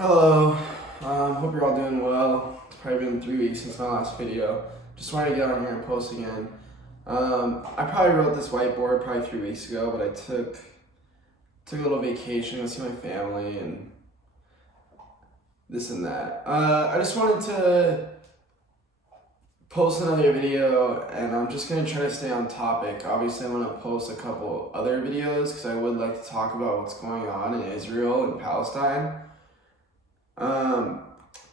Hello, hope you're all doing well. It's probably been 3 weeks since my last video. Just wanted to get on here and post again. I probably wrote this whiteboard probably 3 weeks ago, but I took a little vacation to see my family and this and that. I just wanted to post another video, and I'm just going to try to stay on topic. Obviously, I want to post a couple other videos because I would like to talk about what's going on in Israel and Palestine.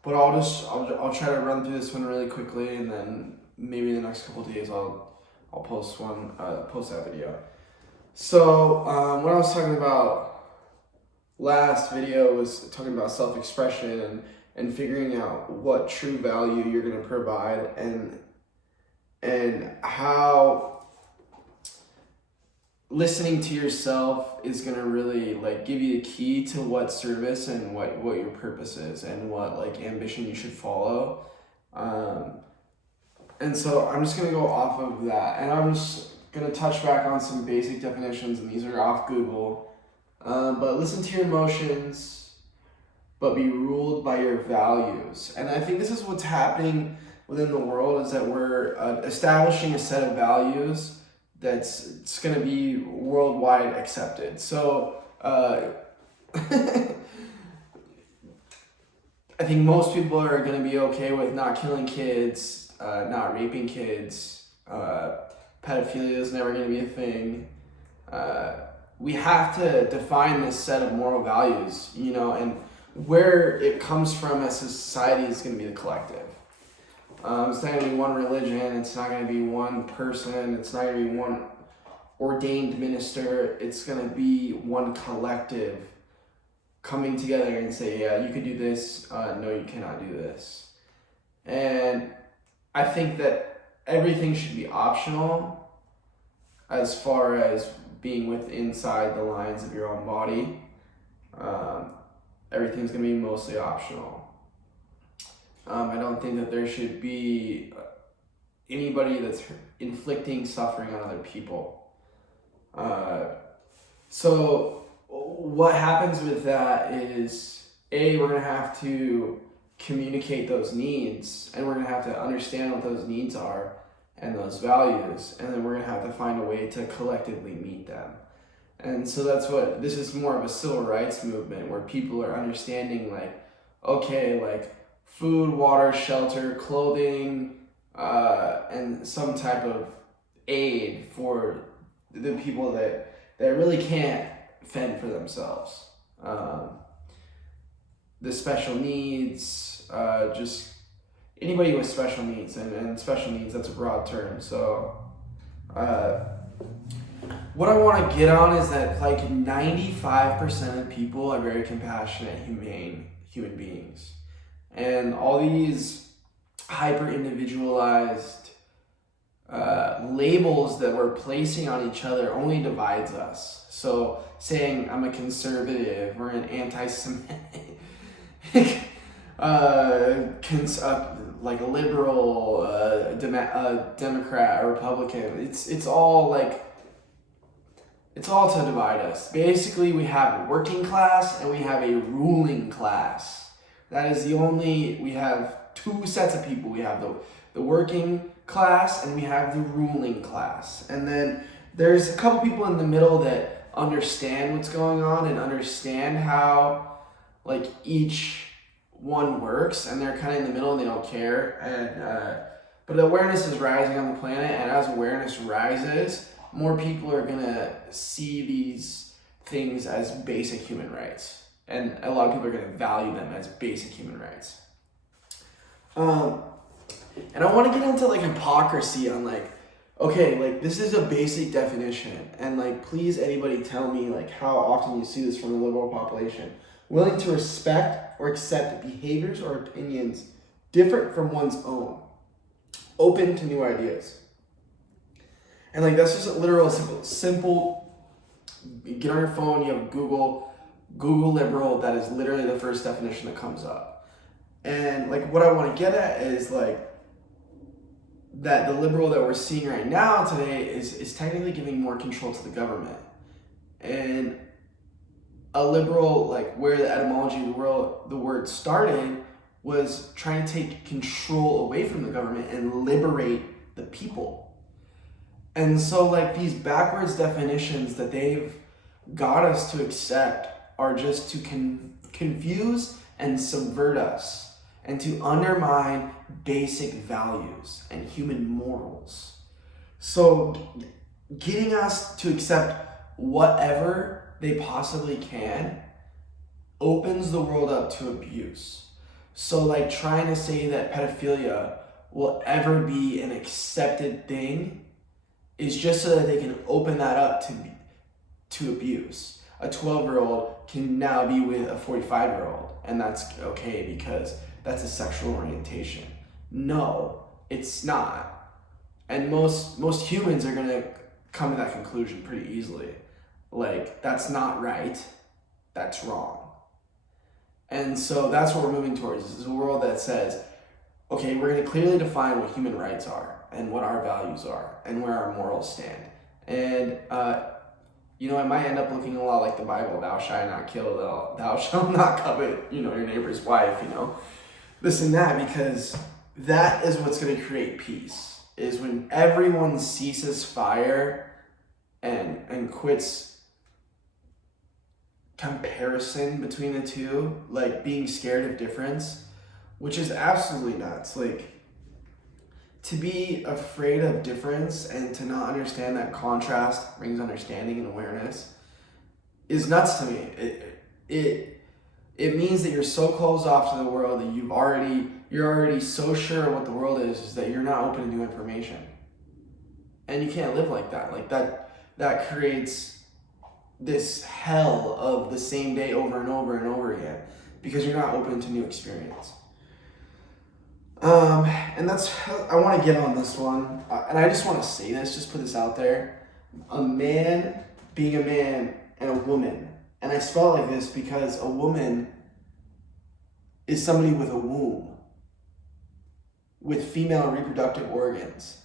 But I'll try to run through this one really quickly, and then maybe in the next couple of days I'll post that video. So what I was talking about last video was talking about self-expression and figuring out what true value you're going to provide and how listening to yourself is going to really give you the key to what service and what your purpose is and what ambition you should follow. And so I'm just going to go off of that, and I'm just going to touch back on some basic definitions, and these are off Google. But listen to your emotions, but be ruled by your values. And I think this is what's happening within the world, is that we're establishing a set of values it's going to be worldwide accepted. So I think most people are going to be okay with not killing kids, not raping kids. Pedophilia is never going to be a thing. We have to define this set of moral values, and where it comes from as a society is going to be the collective. It's not going to be one religion, it's not going to be one person, it's not going to be one ordained minister, it's going to be one collective coming together and say, yeah, you can do this, no, you cannot do this. And I think that everything should be optional as far as being inside the lines of your own body. Everything's going to be mostly optional. I don't think that there should be anybody that's inflicting suffering on other people. So what happens with that is, we're going to have to communicate those needs, and we're going to have to understand what those needs are and those values, and then we're going to have to find a way to collectively meet them. And so this is more of a civil rights movement, where people are understanding food, water, shelter, clothing, and some type of aid for the people that really can't fend for themselves. The special needs, just anybody with special needs, and special needs, that's a broad term. So what I want to get on is that 95% of people are very compassionate, humane human beings. And all these hyper-individualized labels that we're placing on each other only divides us. So saying I'm a conservative or an anti-Semitic, a liberal, Democrat, or Republican, it's all to divide us. Basically, we have a working class and we have a ruling class. That is we have two sets of people. We have the working class and we have the ruling class. And then there's a couple people in the middle that understand what's going on and understand how each one works, and they're kind of in the middle and they don't care. And but awareness is rising on the planet, and as awareness rises, more people are gonna see these things as basic human rights. And a lot of people are going to value them as basic human rights. And I want to get into hypocrisy on this is a basic definition. And please anybody tell me how often you see this from the liberal population. Willing to respect or accept behaviors or opinions different from one's own. Open to new ideas. And that's just a literal simple. You get on your phone, you have Google liberal, that is literally the first definition that comes up. And what I want to get at is that the liberal that we're seeing right now today is technically giving more control to the government. And a liberal, like where the etymology of the word started, was trying to take control away from the government and liberate the people. And so like these backwards definitions that they've got us to accept are just to confuse and subvert us and to undermine basic values and human morals. So getting us to accept whatever they possibly can opens the world up to abuse. So like trying to say that pedophilia will ever be an accepted thing is just so that they can open that up to abuse. A 12-year-old can now be with a 45-year-old, and that's okay because that's a sexual orientation. No, it's not. And most humans are gonna come to that conclusion pretty easily. Like, that's not right, that's wrong. And so that's what we're moving towards, is a world that says, okay, we're gonna clearly define what human rights are and what our values are and where our morals stand. And it might end up looking a lot like the Bible, thou shalt not kill, thou shalt not covet, your neighbor's wife, this and that, because that is what's gonna create peace, is when everyone ceases fire and quits comparison between the two, like being scared of difference, which is absolutely nuts. Like, to be afraid of difference and to not understand that contrast brings understanding and awareness is nuts to me. It means that you're so closed off to the world that you're already so sure of what the world is that you're not open to new information. And you can't live like that. Like that creates this hell of the same day over and over and over again because you're not open to new experience. And I want to get on this one, and I just want to say this, just put this out there. A man being a man and a woman, and I spell it like this because a woman is somebody with a womb, with female reproductive organs.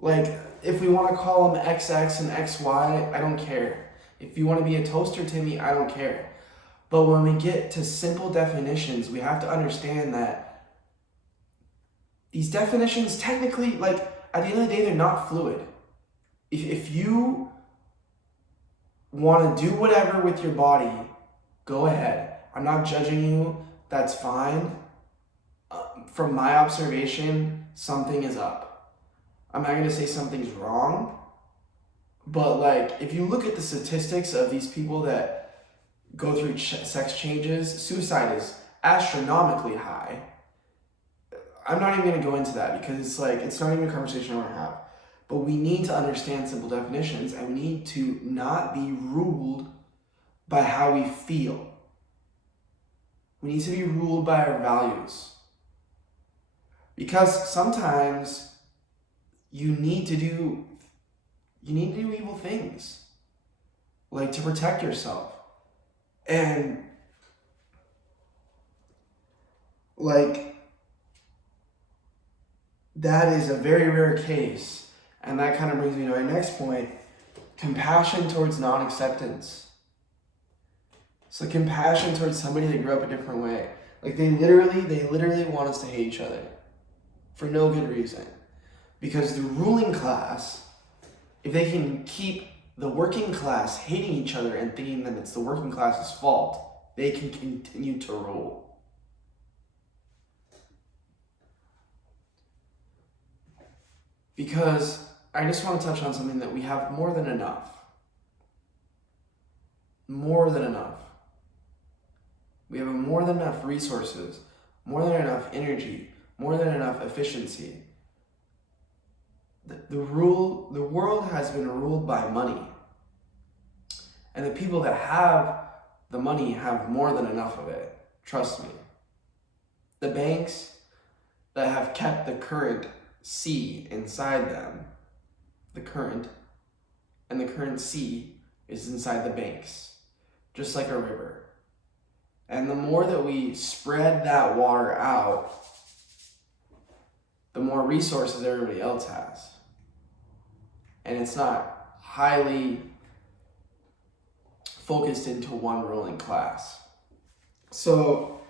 Like, if we want to call them XX and XY, I don't care. If you want to be a toaster to me, I don't care. But when we get to simple definitions, we have to understand that these definitions technically, like, at the end of the day, they're not fluid. If you want to do whatever with your body, go ahead. I'm not judging you. That's fine. From my observation, something is up. I'm not going to say something's wrong, but like, if you look at the statistics of these people that go through sex changes, suicide is astronomically high. I'm not even going to go into that because it's not even a conversation I want to have. But we need to understand simple definitions, and we need to not be ruled by how we feel. We need to be ruled by our values. Because sometimes you need to do evil things, like to protect yourself. And like, that is a very rare case. And that kind of brings me to my next point, compassion towards non-acceptance. So compassion towards somebody that grew up a different way. Like, they literally want us to hate each other for no good reason. Because the ruling class, if they can keep the working class hating each other and thinking that it's the working class's fault, they can continue to rule. Because I just want to touch on something that we have more than enough. More than enough. We have more than enough resources, more than enough energy, more than enough efficiency. The world has been ruled by money. And the people that have the money have more than enough of it. Trust me. The banks that have kept the current C inside them, the current C is inside the banks, just like a river. And the more that we spread that water out, the more resources everybody else has. And it's not highly focused into one ruling class. So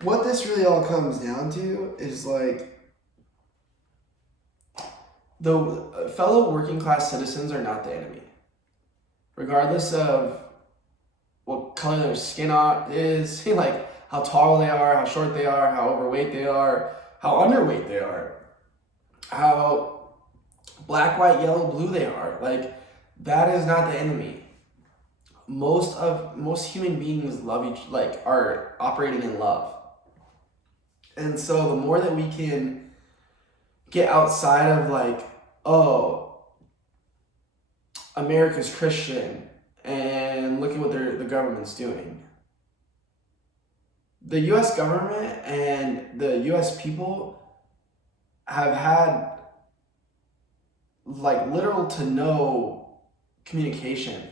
what this really all comes down to is like, The fellow working class citizens are not the enemy. Regardless of what color their skin is, like how tall they are, how short they are, how overweight they are, how underweight they are, how black, white, yellow, blue they are. Like, that is not the enemy. Most human beings are operating in love. And so the more that we can get outside of like, oh, America's Christian and look at what the government's doing. The US government and the US people have had like little to no communication.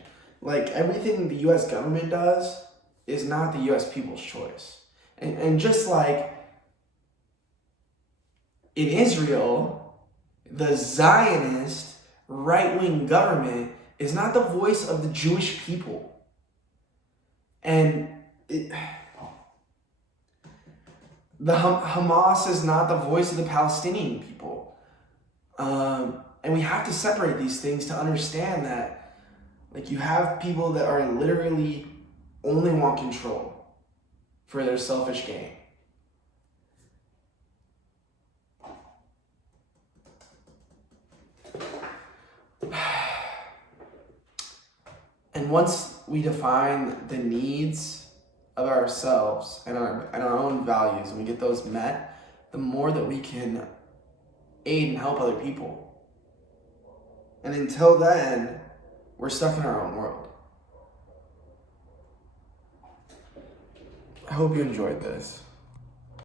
Like, everything the US government does is not the US people's choice. And just like in Israel, the Zionist right-wing government is not the voice of the Jewish people. And the Hamas is not the voice of the Palestinian people. And we have to separate these things to understand that, like, you have people that are literally only want control for their selfish gain. And once we define the needs of ourselves and our own values, and we get those met, the more that we can aid and help other people. And until then, we're stuck in our own world. I hope you enjoyed this.